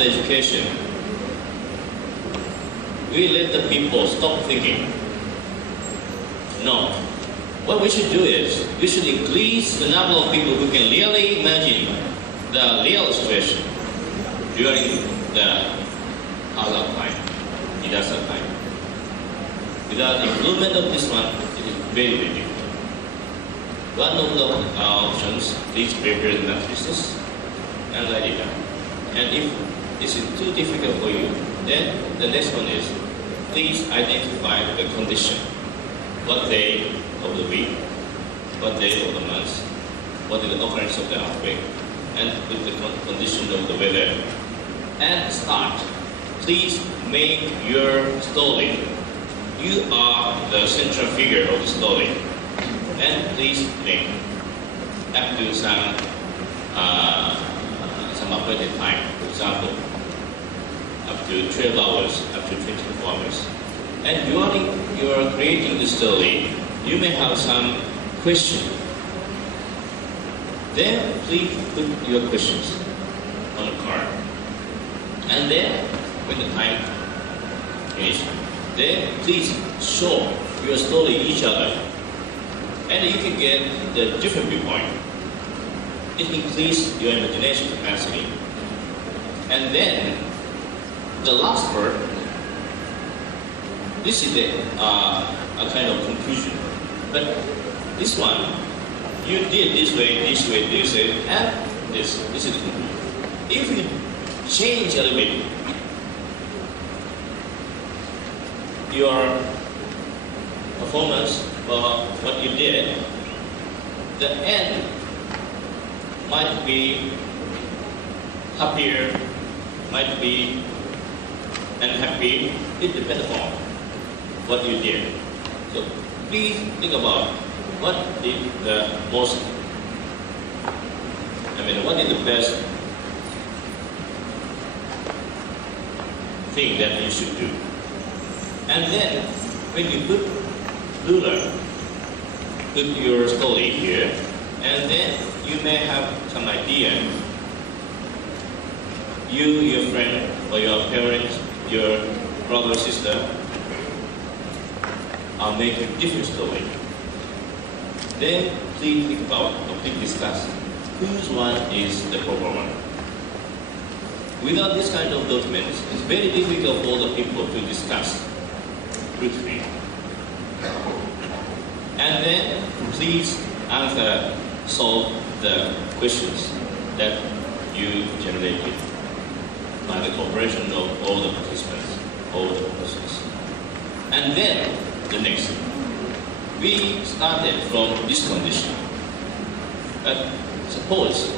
education, we let the people stop thinking. No. What we should do is, we should increase the number of people who can really imagine the real situation during the hazard time, disaster time. Without improvement of this one, it is very, very difficult. One of the options is preparedness business and write it down. And if this is too difficult for you, then the next one is, please identify the condition. What day of the week, what day of the month, what is the occurrence of the outbreak, and with the condition of the weather. And start. Please make your story. You are the central figure of the story. And please make up to some appointed time. For example, up to 12 hours, up to 24 hours. And during you're creating the story, you may have some question. Then please put your questions on a card. And then, when the time finishes, then please show your story each other. And you can get the different viewpoint. It increases your imagination capacity. And then, the last part, this is a kind of conclusion. But this one, you did this way, and this is the conclusion. If you change a little bit your performance or what you did, the end might be happier, might be unhappy. It depends on what you did. So please think about what is the most, what is the best thing that you should do. And then when you put ruler, put your story here, and then you may have some idea. You, your friend, or your parents, your brother or sister are making a different story. Then please think about, or please discuss, whose one is the proper one. Without this kind of documents, it's very difficult for the people to discuss truthfully. And then please answer, solve the questions that you generated by the cooperation of all the participants, all the persons. And then the next, we started from this condition. But suppose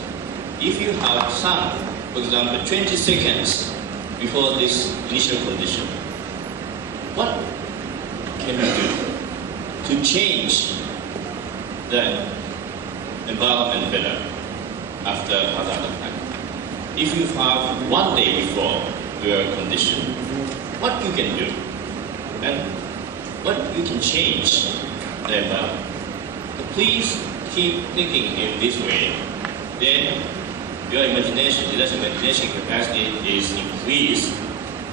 if you have some, for example, 20 seconds before this initial condition, what can you do to change the environment better after hazard attack? If you have one day before your condition, what you can do and what you can change the environment. So please keep thinking in this way. Then your imagination capacity is increased.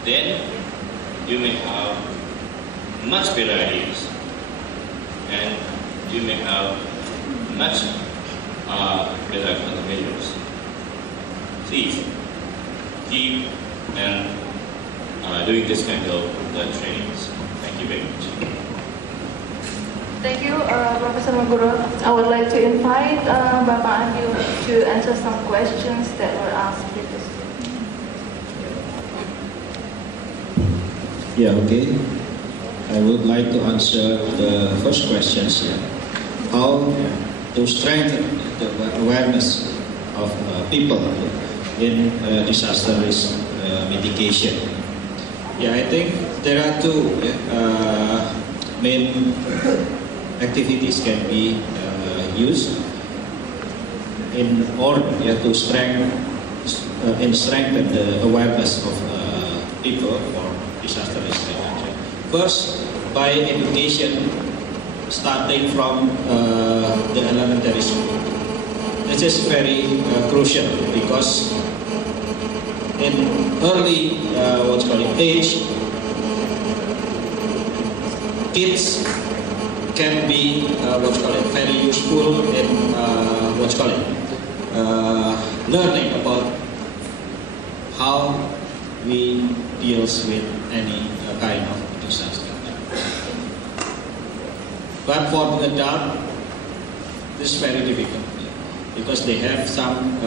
Then you may have much better ideas, and you may have much better countermeasures. Please keep and doing this kind of trainings. Thank you very much. Thank you, Professor Maguro. I would like to invite Bapak Anil to answer some questions that were asked previously. Yeah, okay. I would like to answer the first questions. How to strengthen the awareness of people in disaster risk mitigation. Yeah, I think there are two main activities can be used in order to strengthen the awareness of people for disaster risk reduction. First, by education, starting from the elementary school. This is very crucial because in early age, kids can be very useful in learning about how we deals with any kind of disaster. But for the adult, this is very difficult because they have some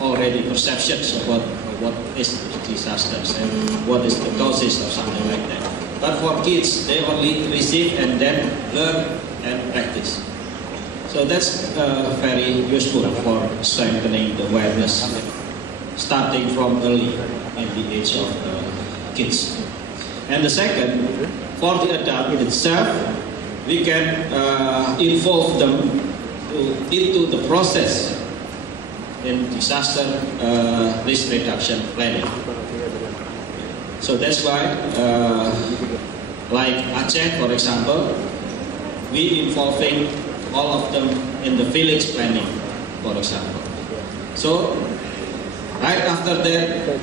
already perceptions about what is disasters and what is the causes or something like that. But for kids, they only receive and then learn and practice. So that's very useful for strengthening the awareness, starting from early in the age of kids. And the second, for the adult itself, we can involve them into the process in disaster risk reduction planning. So that's why, like Aceh, for example, we involving all of them in the village planning, for example. So right after that,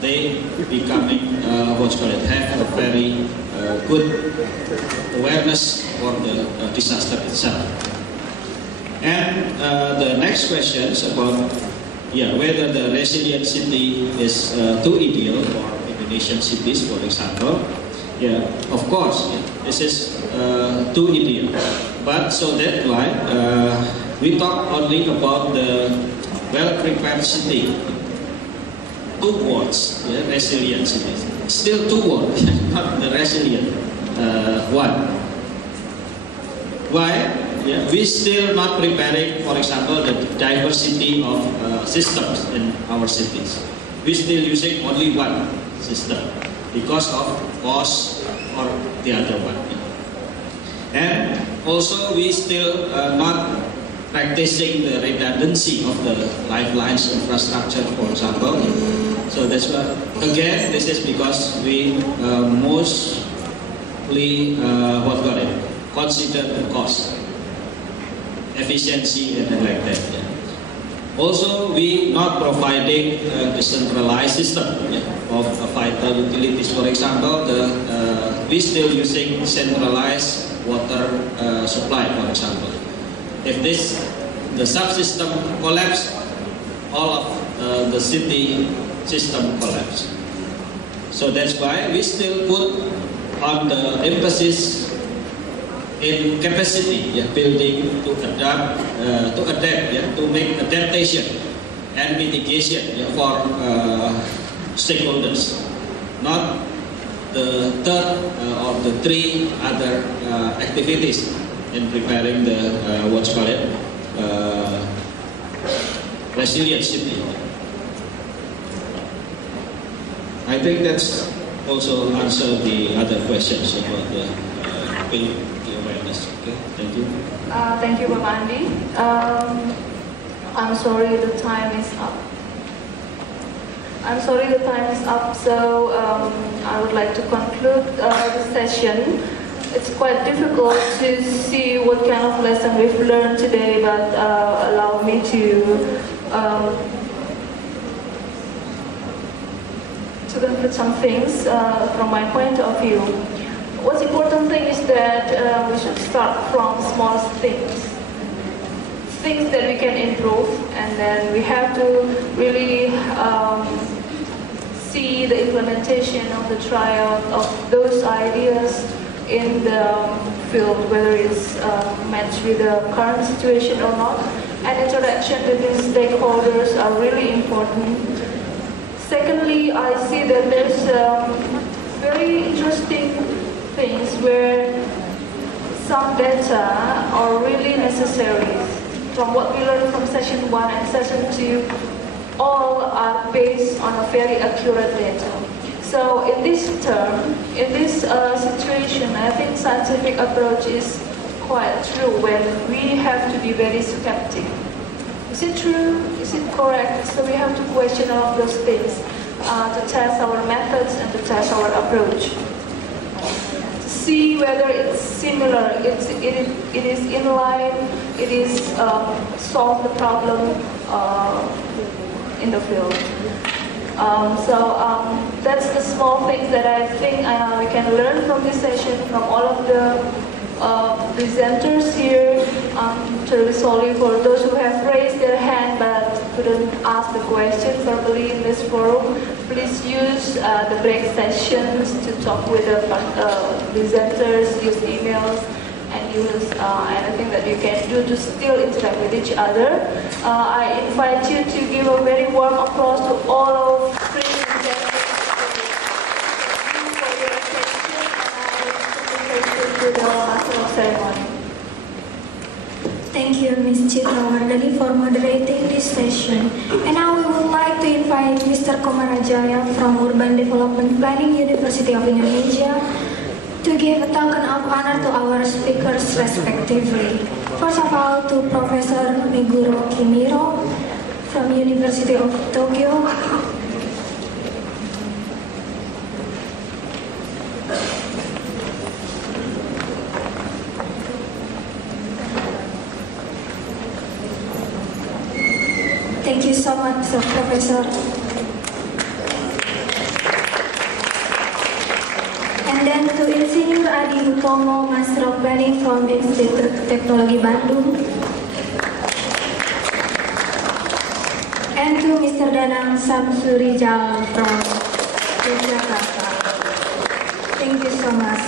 they becoming have a very good awareness for the disaster itself. And the next question is about whether the resilient city is too ideal for Indonesian cities, for example. Yeah, of course, this is too ideal. But so that's why we talk only about the well-prepared city. Two words, resilient cities. Still two words, not the resilient one. Why? We still not preparing, for example, the diversity of systems in our cities. We still using only one system because of cost or the other one. And also we still not practicing the redundancy of the lifelines infrastructure, for example. So that's why, again, this is because we mostly consider the cost, efficiency, and like that. Also, we not providing a decentralized system of vital utilities. For example, we still using centralized water supply, for example. If the subsystem collapse, all of the city system collapse. So that's why we still put on the emphasis in capacity building to adapt, to make adaptation and mitigation for stakeholders, not the third or the three other activities in preparing the resilient city. I think that's also answer the other questions about the awareness. Okay, thank you. Thank you, Bapak Andi. I'm sorry the time is up. So I would like to conclude the session. It's quite difficult to see what kind of lesson we've learned today, but allow me to conclude some things from my point of view. What's important thing is that we should start from small things that we can improve, and then we have to really see the implementation of the trial of those ideas in the field, whether it's matched with the current situation or not. And interaction between stakeholders are really important. Secondly, I see that there's very interesting things where some data are really necessary. From what we learned from session 1 and session 2, all are based on a very accurate data. So in this situation, I think scientific approach is quite true when we have to be very skeptic. Is it true? Is it correct? So we have to question all of those things to test our methods and to test our approach. To see whether it's similar, it is in line, it is solve the problem in the field. That's the small things that I think we can learn from this session, from all of the presenters here. Truly sorry for those who have raised their hand but couldn't ask the question verbally in this forum. Please use the break sessions to talk with the presenters, use emails, and use anything that you can do to still interact with each other. I invite you to give a very warm applause to all of presenters for your attention, and I turn to the Master of Ceremony. Thank you, Ms. Citra Wardani, for moderating this session. And now we would like to invite Mr. Komarajaya from Urban Development Planning, University of Indonesia, to give a token of honor to our speakers respectively. First of all, to Professor Meguro Kimiro from University of Tokyo. Thank you so much, Professor. And then to Insinyur Adi Utomo, Master of Planning from Institut Teknologi Bandung. And to Mr. Danang Samsurijal from Yogyakarta. Thank you so much.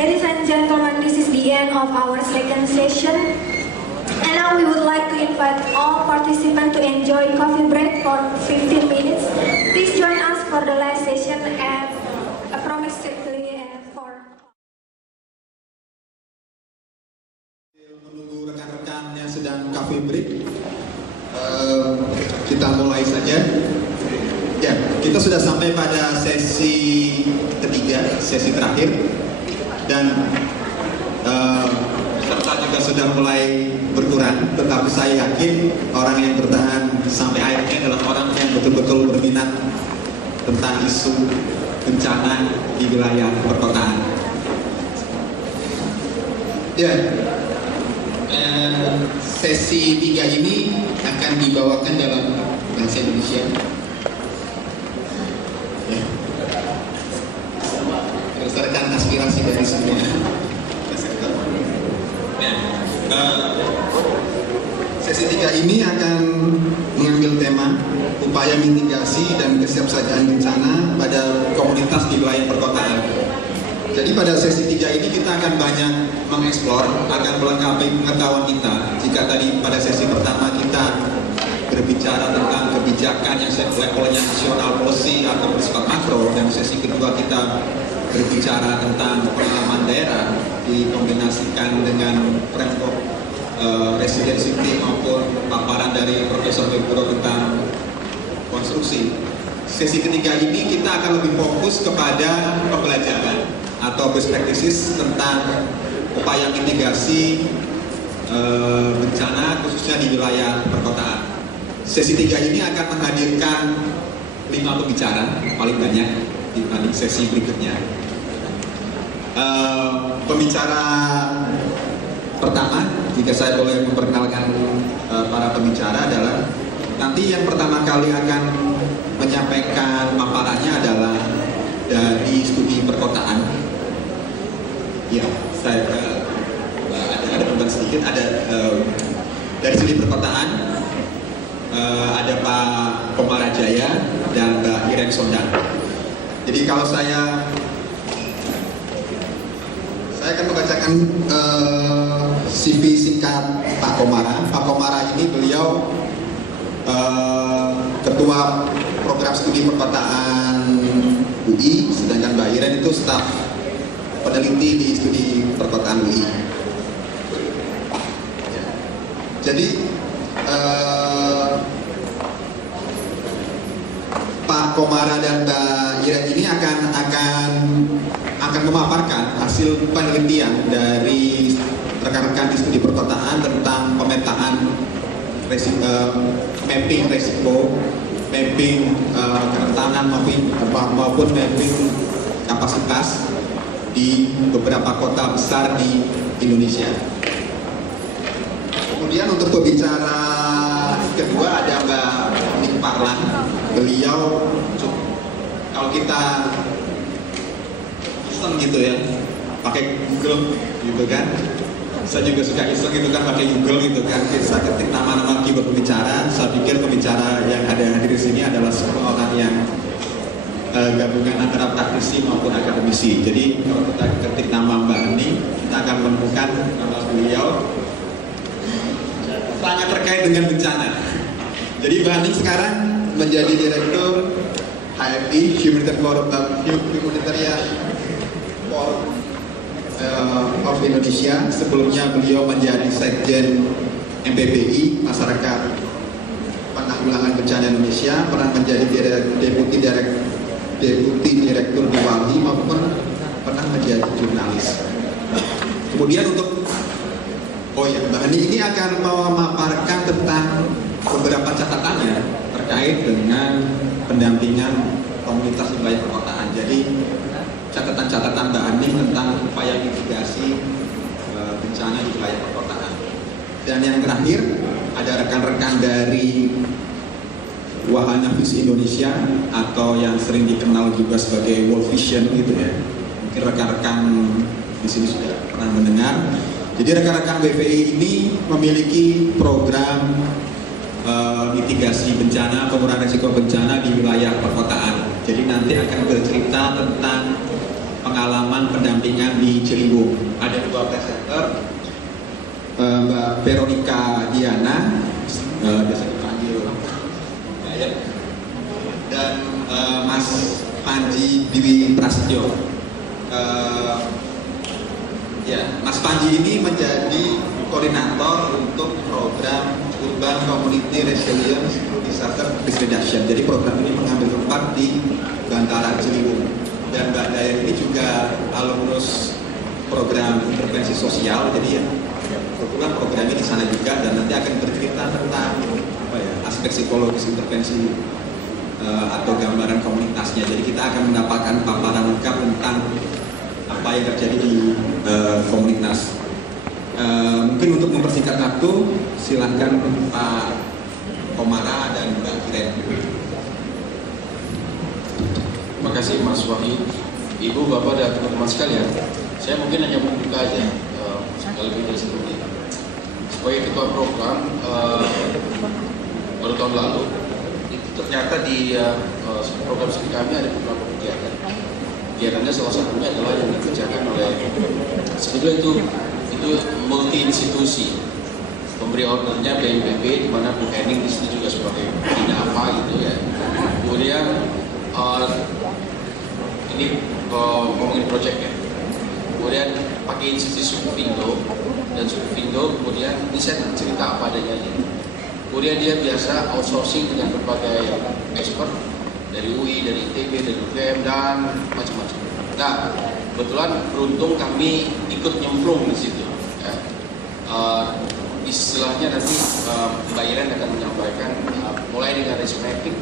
Ladies and gentlemen, this is the end of our second session. And now we would like to invite all participants to enjoy coffee break for 15 minutes. Please join us for the last session at approximately 4. Menunggu rekan-rekan yang sedang coffee break, kita mulai saja. Ya, kita sudah sampai pada sesi ketiga, sesi terakhir, dan peserta juga sudah mulai berkurang, tetapi saya yakin orang yang bertahan sampai akhirnya adalah orang yang betul-betul berminat tentang isu bencana di wilayah perkotaan. Ya, sesi 3 ini akan dibawakan dalam bahasa Indonesia. Ya. Berdasarkan aspirasi dari semua. Sesi 3 ini akan mengambil tema upaya mitigasi dan kesiapsiagaan bencana pada komunitas di wilayah perkotaan. Jadi pada sesi 3 ini kita akan banyak mengeksplor, akan melengkapi pengetahuan kita. Jika tadi pada sesi pertama kita berbicara tentang kebijakan yang levelnya nasional policy atau bersifat makro, dan sesi kedua kita berbicara tentang pengalaman daerah dikombinasikan dengan framework residency maupun paparan dari Profesor Meguro tentang konstruksi. Sesi ketiga ini kita akan lebih fokus kepada pembelajaran atau best practices tentang upaya mitigasi bencana khususnya di wilayah perkotaan. Sesi 3 ini akan menghadirkan 5 pembicara paling banyak dibanding sesi berikutnya. Pembicara pertama, jika saya boleh memperkenalkan para pembicara, adalah nanti yang pertama kali akan menyampaikan paparannya adalah dari studi perkotaan. Ya, saya ada beban sedikit. Ada dari studi perkotaan ada Pak Komarajaya dan Mbak Ireng Sondang. Jadi kalau saya akan membacakan CV singkat Pak Komara. Pak Komara ini beliau ketua program studi perkotaan UI, sedangkan Mbak Iren itu staf peneliti di studi perkotaan UI. Jadi Pak Komara dan Mbak Iren ini akan memaparkan hasil penelitian dari rekan-rekan di studi perkotaan tentang pemetaan mapping resiko, mapping kerentanan maupun mapping kapasitas di beberapa kota besar di Indonesia. Kemudian untuk pembicara kedua ada Mbak Nik Parlan. beliau kalau kita iseng gitu ya, pakai Google gitu kan. Saya juga suka iseng gitu kan, pakai Google gitu kan. Saya ketik nama-nama keyword pembicara. Saya pikir pembicara yang ada hadir di sini adalah semua orang yang gabungan antara praktisi maupun akademisi. Jadi kalau kita ketik nama Mbak Ani, kita akan menemukan nama beliau sangat terkait dengan bencana. Jadi Mbak Ani sekarang menjadi Direktur HMI Humanitarian Forum of Indonesia. Sebelumnya beliau menjadi Sekjen MPBI Masyarakat Penanggulangan Bencana Indonesia, pernah menjadi Deputi Direktur di Walhi maupun pernah menjadi jurnalis. Kemudian untuk Mbak Hani ini akan memaparkan tentang beberapa catatannya terkait dengan pendampingan komunitas di wilayah perkotaan. Jadi catatan-catatan Mbak Hani tentang upaya mitigasi bencana di wilayah perkotaan. Dan yang terakhir ada rekan-rekan dari Wahana Visi Indonesia atau yang sering dikenal juga sebagai World Vision gitu ya. Mungkin rekan-rekan di sini sudah pernah mendengar. Jadi rekan-rekan WVI ini memiliki program mitigasi bencana, pengurangan risiko bencana di wilayah perkotaan. Jadi nanti akan bercerita tentang pengalaman pendampingan di Ciliwung. Ada dua presenter, Mbak Veronica Diana, biasa dipanggil, dan Mas Panji Dwi Prasetyo. Mas Panji ini menjadi koordinator untuk program Urban Community Resilience Disaster Risk Reduction. Jadi program ini mengambil tempat di Bantaran Ciliwung. Dan Mbak Dayan ini juga alumnus program intervensi sosial. Jadi ya, kebetulan programnya di sana juga, dan nanti akan bercerita tentang aspek psikologis intervensi atau gambaran komunitasnya. Jadi kita akan mendapatkan paparan lengkap tentang apa yang terjadi di komunitas. Mungkin untuk mempersingkat waktu, silakan Pak Komara dan Mbak Kiren. Terima kasih Mas Wahyu, Ibu, Bapak, dan teman-teman sekalian. Saya mungkin hanya membuka aja lebih dari sebelumnya. Sebagai ketua program baru tahun lalu, itu ternyata di program studi kami ada beberapa kegiatan. Kegiatannya salah satunya adalah yang dikerjakan oleh sebetulnya itu multi institusi. Pemberi ordernya BNPB, di mana Bu Henning di situ juga sebagai bina apa gitu ya. Kemudian ini ngomongin project ya. Kemudian pakai institusi Sukufindo, dan Sukufindo kemudian ini saya cerita apa adanya aja. Kemudian dia biasa outsourcing dengan berbagai expert dari UI, dari ITB, dari UGM, dan macam-macam. Nah, kebetulan beruntung kami ikut nyemplung di situ. Ya. Istilahnya nanti Mbak Iren akan menyampaikan mulai dengan risk mapping.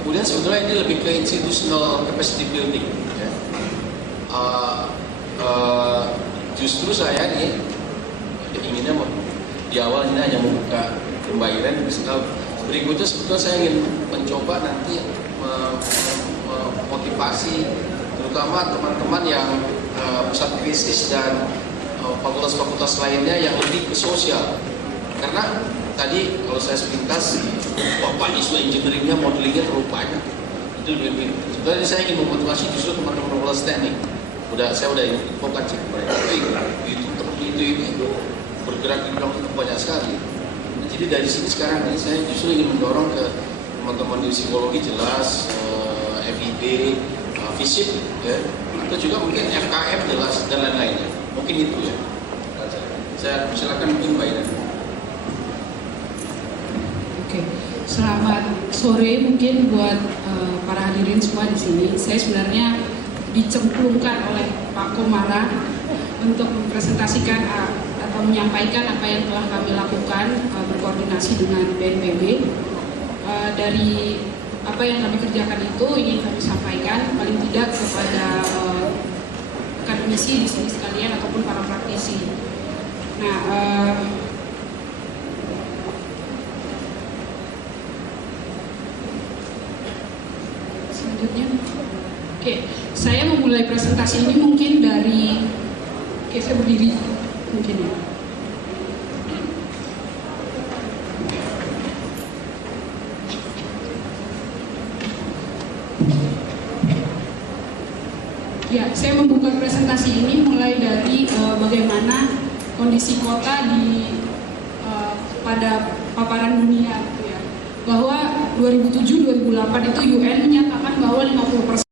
Kemudian sebetulnya ini lebih ke institutional capacity building. Ya. Justru saya nih inginnya di awal ini hanya membuka Mbak Iren. Berikutnya sebetulnya saya ingin mencoba nanti memotivasi terutama teman-teman yang pusat krisis dan fakultas-fakultas lainnya yang lebih ke sosial. Karena tadi kalau saya sepintas, Bapak isu engineeringnya, modelingnya terlalu banyak. Itu lebih. Sebenarnya saya ingin memotivasi justru teman-teman fakultas teknik. Saya udah infokan sih mereka. Itu bergerak di bidang itu banyak sekali. Nah, jadi dari sini sekarang ini saya justru ingin mendorong ke teman-teman di psikologi jelas, FIB, FISIP, ya, atau juga mungkin FKM jelas dan lain-lainnya. Mungkin itu ya. Saya silakan mungkin Mbak Ina. Oke, selamat sore mungkin buat para hadirin semua di sini. Saya sebenarnya dicemplungkan oleh Pak Komara untuk mempresentasikan atau menyampaikan apa yang telah kami lakukan berkoordinasi dengan BNPB. Dari apa yang kami kerjakan itu ingin kami sampaikan paling tidak kepada akademisi di sini sekalian ataupun para praktisi. Nah, berikutnya. Oke, saya memulai presentasi ini mungkin dari, saya berdiri mungkin ya. Ya, saya membuka presentasi ini mulai dari bagaimana kondisi kota pada paparan dunia, gitu ya. Bahwa 2007-2008 itu UN menyatakan bahwa 50%